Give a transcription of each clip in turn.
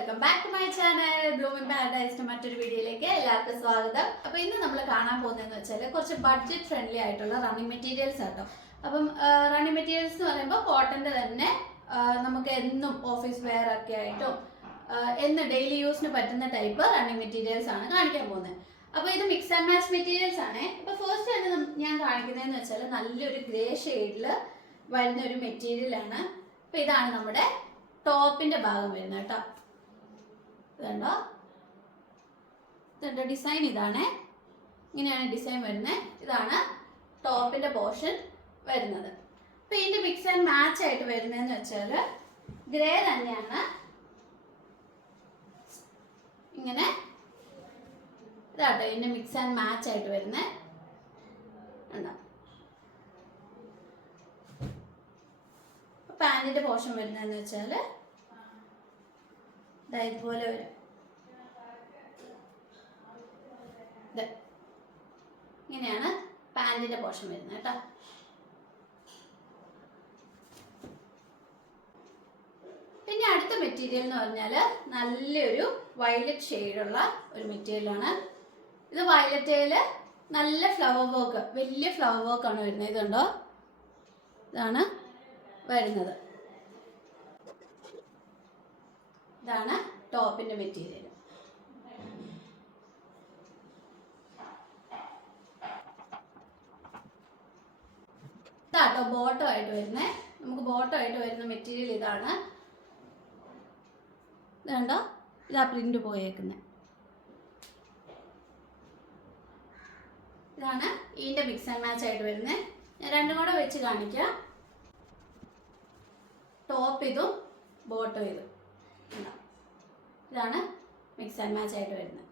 Welcome back to my channel Blooming പാരഡൈസിന്റെ മറ്റൊരു വീഡിയോയിലേക്ക് എല്ലാവർക്കും സ്വാഗതം. അപ്പോൾ ഇന്ന് നമ്മൾ കാണാൻ പോകുന്നതെന്ന് വെച്ചാൽ കുറച്ച് ബഡ്ജറ്റ് ഫ്രണ്ട്ലി ആയിട്ടുള്ള റണ്ണിങ് മെറ്റീരിയൽസ് ആട്ടോ. അപ്പം റണ്ണിങ് മെറ്റീരിയൽസ് എന്ന് പറയുമ്പോൾ കോട്ടന്റെ തന്നെ നമുക്ക് എന്നും ഓഫീസ് വെയർ ഒക്കെ ആയിട്ടും എന്ന് ഡെയിലി യൂസിന് പറ്റുന്ന ടൈപ്പ് റണ്ണിങ് മെറ്റീരിയൽസ് ആണ് കാണിക്കാൻ പോകുന്നത്. അപ്പോൾ ഇത് മിക്സ് ആൻഡ് മാച്ച് മെറ്റീരിയൽസ് ആണ്. അപ്പോൾ ഫസ്റ്റ് തന്നെ ഞാൻ കാണിക്കുന്നതെന്ന് വെച്ചാൽ നല്ലൊരു ഗ്രേ ഷെയ്ഡിൽ വരുന്ന ഒരു മെറ്റീരിയൽ ആണ്. അപ്പോൾ ഇതാണ് നമ്മുടെ ടോപ്പിന്റെ ഭാഗം വരുന്നത് കേട്ടോ. ഇതുണ്ടോ, ഇതുണ്ടോ ഡിസൈൻ, ഇതാണ് ഇങ്ങനെയാണ് ഡിസൈൻ വരുന്നത്. ഇതാണ് ടോപ്പിന്റെ പോർഷൻ വരുന്നത്. അപ്പൊ ഇതിന്റെ മിക്സ് ആൻഡ് മാച്ച് ആയിട്ട് വരുന്നതെന്ന് വെച്ചാൽ ഗ്രേ തന്നെയാണ്. ഇങ്ങനെ ഇതാട്ടോ ഇതിന്റെ മിക്സ് ആൻഡ് മാച്ച് ആയിട്ട് വരുന്നത്. ഉണ്ടോ, പാന്റിന്റെ പോർഷൻ വരുന്നതെന്ന് വെച്ചാൽ ഇതുപോലെ വരും. ഇങ്ങനെയാണ് പാന്റിന്റെ പോർഷൻ വരുന്നത് കേട്ടോ. പിന്നെ അടുത്ത മെറ്റീരിയൽ എന്ന് പറഞ്ഞാൽ നല്ലൊരു വയലറ്റ് ഷെയ്ഡുള്ള ഒരു മെറ്റീരിയലാണ്. ഇത് വയലറ്റയിൽ നല്ല ഫ്ലവർ വർക്ക്, വലിയ ഫ്ലവർ വർക്കാണ് വരുന്നത്. ഇതുണ്ടോ, ഇതാണ് വരുന്നത്. ഇതാണ് ടോപ്പിന്റെ മെറ്റീരിയൽ. ഇതാട്ടോ ബോട്ടം ആയിട്ട് വരുന്നത്. നമുക്ക് ബോട്ടം ആയിട്ട് വരുന്ന മെറ്റീരിയൽ ഇതാണ്. ഇതുണ്ടോ, ഇതാ പ്രിന്റ് പോയേക്കുന്നത്. ഇതാണ് ഇതിന്റെ മിക്സ് ആൻഡ് മാച്ച് ആയിട്ട് വരുന്നത്. ഞാൻ രണ്ടും കൂടെ വെച്ച് കാണിക്കാം. ടോപ്പ് ഇതും ബോട്ടം ഇതും. ഇതാണ് മിക്സ് ആൻഡ് മാച്ച് ആയിട്ട് വരുന്നത്.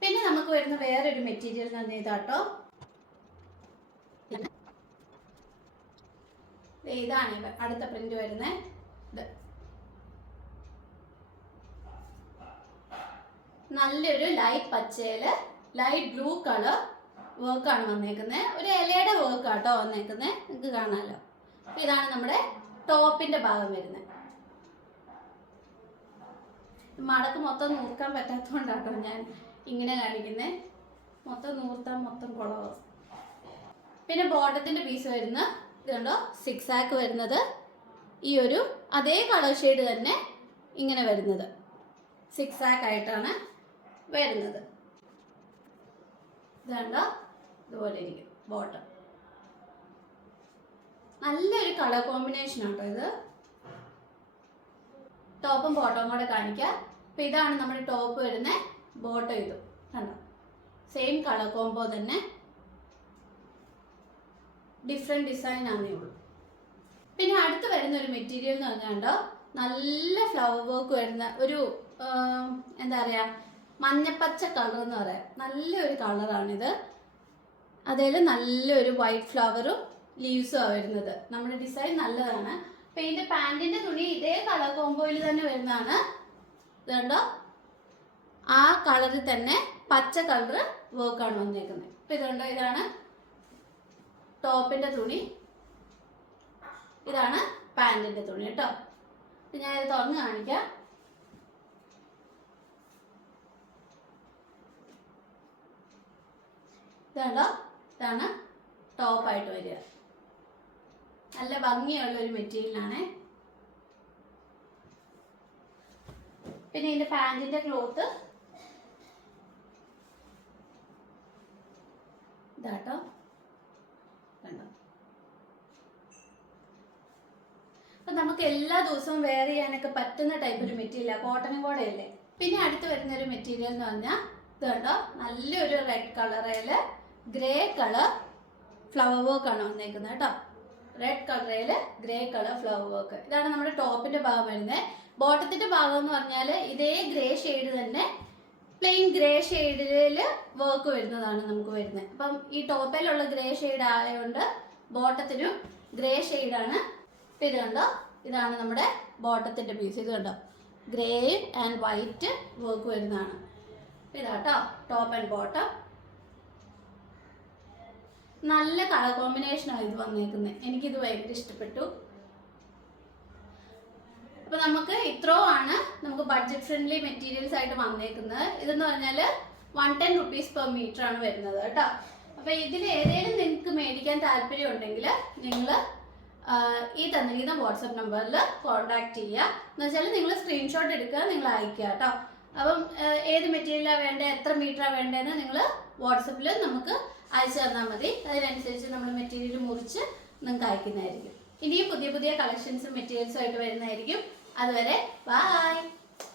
പിന്നെ നമുക്ക് വരുന്ന വേറൊരു മെറ്റീരിയൽ എന്ന് പറഞ്ഞാൽ ഇതാട്ടോ. ഇതാണ് അടുത്ത പ്രിന്റ് വരുന്നത്. ഇത് നല്ലൊരു ലൈറ്റ് പച്ചയില് ലൈറ്റ് ബ്ലൂ കളർ വർക്കാണ് വന്നേക്കുന്നത്. ഒരു ഇലയുടെ വർക്കാട്ടോ വന്നേക്കുന്നത്, നിങ്ങൾക്ക് കാണാമല്ലോ. ഇതാണ് നമ്മുടെ ടോപ്പിന്റെ ഭാഗം വരുന്നത്. മടക്ക് മൊത്തം നൂർക്കാൻ പറ്റാത്തതുകൊണ്ടാട്ടോ ഞാൻ ഇങ്ങനെ കാണിക്കുന്നത്. മൊത്തം നൂർത്താൻ മൊത്തം കുളവും. പിന്നെ ബോട്ടത്തിന്റെ പീസ് വരുന്ന ഇതുണ്ടോ, സിക്സ് ആക്ക് വരുന്നത് ഈ ഒരു അതേ കളർ ഷെയ്ഡ് തന്നെ ഇങ്ങനെ വരുന്നത് സിക്സ് ആക്ക് ആയിട്ടാണ് വരുന്നത്. ഇതുണ്ടോ, ഇതുപോലെ ഇരിക്കും ബോട്ടം. നല്ലൊരു കളർ കോമ്പിനേഷൻ ആട്ടോ ഇത്. ടോപ്പും ബോട്ടവും കൂടെ കാണിക്കാം. അപ്പൊ ഇതാണ് നമ്മുടെ ടോപ്പ് വരുന്നത്. ബോട്ടം ഇതും കണ്ടോ, സെയിം കളർ കോംബോ തന്നെ, ഡിഫറെന്റ് ഡിസൈൻ ആണേ ഉള്ളൂ. പിന്നെ അടുത്ത് വരുന്ന ഒരു മെറ്റീരിയൽ എന്ന് പറഞ്ഞാണ്ടോ നല്ല ഫ്ലവർ വർക്ക് വരുന്ന ഒരു എന്താ പറയാ, മഞ്ഞപ്പച്ച കളർ എന്ന് പറയാം. നല്ലൊരു കളറാണിത്. അതിൽ നല്ലൊരു വൈറ്റ് ഫ്ലവറും ലീവ്സും ആണ് വരുന്നത്. നമ്മുടെ ഡിസൈൻ നല്ലതാണ്. അപ്പൊ ഇതിന്റെ പാന്റിന്റെ തുണി ഇതേ കളർ കോംബോയിൽ തന്നെ വരുന്നതാണ്. ഇതുണ്ടോ, ആ കളറിൽ തന്നെ പച്ച കളർ വർക്കാണ് വന്നേക്കുന്നത്. അപ്പൊ ഇതുണ്ടോ, ഇതാണ് ടോപ്പിന്റെ തുണി, ഇതാണ് പാന്റിന്റെ തുണി കേട്ടോ. ഞാൻ ഇത് തുറന്ന് കാണിക്കാം. ഇതുണ്ടോ, ഇതാണ് ടോപ്പായിട്ട് വരിക. നല്ല ഭംഗിയുള്ള ഒരു മെറ്റീരിയലാണ്. പിന്നെ ഇതിന്റെ പാന്റിന്റെ ക്ലോത്ത് ഇതാട്ടോ, കണ്ടോ. അപ്പൊ നമുക്ക് എല്ലാ ദിവസവും വെയർ ചെയ്യാനൊക്കെ പറ്റുന്ന ടൈപ്പ് ഒരു മെറ്റീരിയൽ, കോട്ടനും കൂടെ അല്ലേ. പിന്നെ അടുത്ത് വരുന്ന ഒരു മെറ്റീരിയൽ എന്ന് പറഞ്ഞാൽ ഇതുണ്ടോ, നല്ലൊരു റെഡ് കളറില് ഗ്രേ കളർ ഫ്ലവർ വർക്ക് ആണ് വന്നേക്കുന്നത് കേട്ടോ. റെഡ് കളറിൽ ഗ്രേ കളർ ഫ്ലവർ വർക്ക്. ഇതാണ് നമ്മുടെ ടോപ്പിന്റെ ഭാഗം വരുന്നത്. ബോട്ടത്തിന്റെ ഭാഗം എന്ന് പറഞ്ഞാൽ ഇതേ ഗ്രേ ഷെയ്ഡ് തന്നെ പ്ലെയിൻ ഗ്രേ ഷെയ്ഡിൽ വർക്ക് വരുന്നതാണ് നമുക്ക് വരുന്നത്. അപ്പം ഈ ടോപ്പിലുള്ള ഗ്രേ ഷെയ്ഡ് ആയതുകൊണ്ട് ബോട്ടത്തിനും ഗ്രേ ഷെയ്ഡാണ്. ഇത് കണ്ടോ, ഇതാണ് നമ്മുടെ ബോട്ടത്തിന്റെ പീസ്. ഇത് കണ്ടോ, ഗ്രേ ആൻഡ് വൈറ്റ് വർക്ക് വരുന്നതാണ്. ഇതാട്ടോ ടോപ്പ് ആൻഡ് ബോട്ടം. നല്ല കളർ കോമ്പിനേഷനാണ് ഇത് വന്നേക്കുന്നത്. എനിക്കിത് ഭയങ്കര ഇഷ്ടപ്പെട്ടു. അപ്പോൾ നമുക്ക് ഇത്രയും ആണ് നമുക്ക് ബഡ്ജറ്റ് ഫ്രണ്ട്ലി മെറ്റീരിയൽസ് ആയിട്ട് വന്നേക്കുന്നത്. ഇതെന്ന് പറഞ്ഞാൽ 110 റുപ്പീസ് പെർ മീറ്റർ ആണ് വരുന്നത് കേട്ടോ. അപ്പോൾ ഇതിൽ ഏതെങ്കിലും നിങ്ങൾക്ക് മേടിക്കാൻ താല്പര്യം ഉണ്ടെങ്കിൽ നിങ്ങൾ ഈ തന്നിരിക്കുന്ന വാട്സപ്പ് നമ്പറിൽ കോൺടാക്ട് ചെയ്യുക. എന്ന് വെച്ചാൽ നിങ്ങൾ സ്ക്രീൻഷോട്ട് എടുക്കുക, നിങ്ങൾ അയക്കുക കേട്ടോ. അപ്പം ഏത് മെറ്റീരിയലാണ് വേണ്ടത്, എത്ര മീറ്ററാണ് വേണ്ടതെന്ന് നിങ്ങൾ വാട്സപ്പിൽ നമുക്ക് അയച്ചു തന്നാൽ മതി. അതിനനുസരിച്ച് നമ്മൾ മെറ്റീരിയൽ മുറിച്ച് നിങ്ങൾക്ക് അയക്കുന്നതായിരിക്കും. ഇനിയും പുതിയ പുതിയ കളക്ഷൻസും മെറ്റീരിയൽസും ആയിട്ട് വരുന്നതായിരിക്കും. അതുവരെ ബൈ.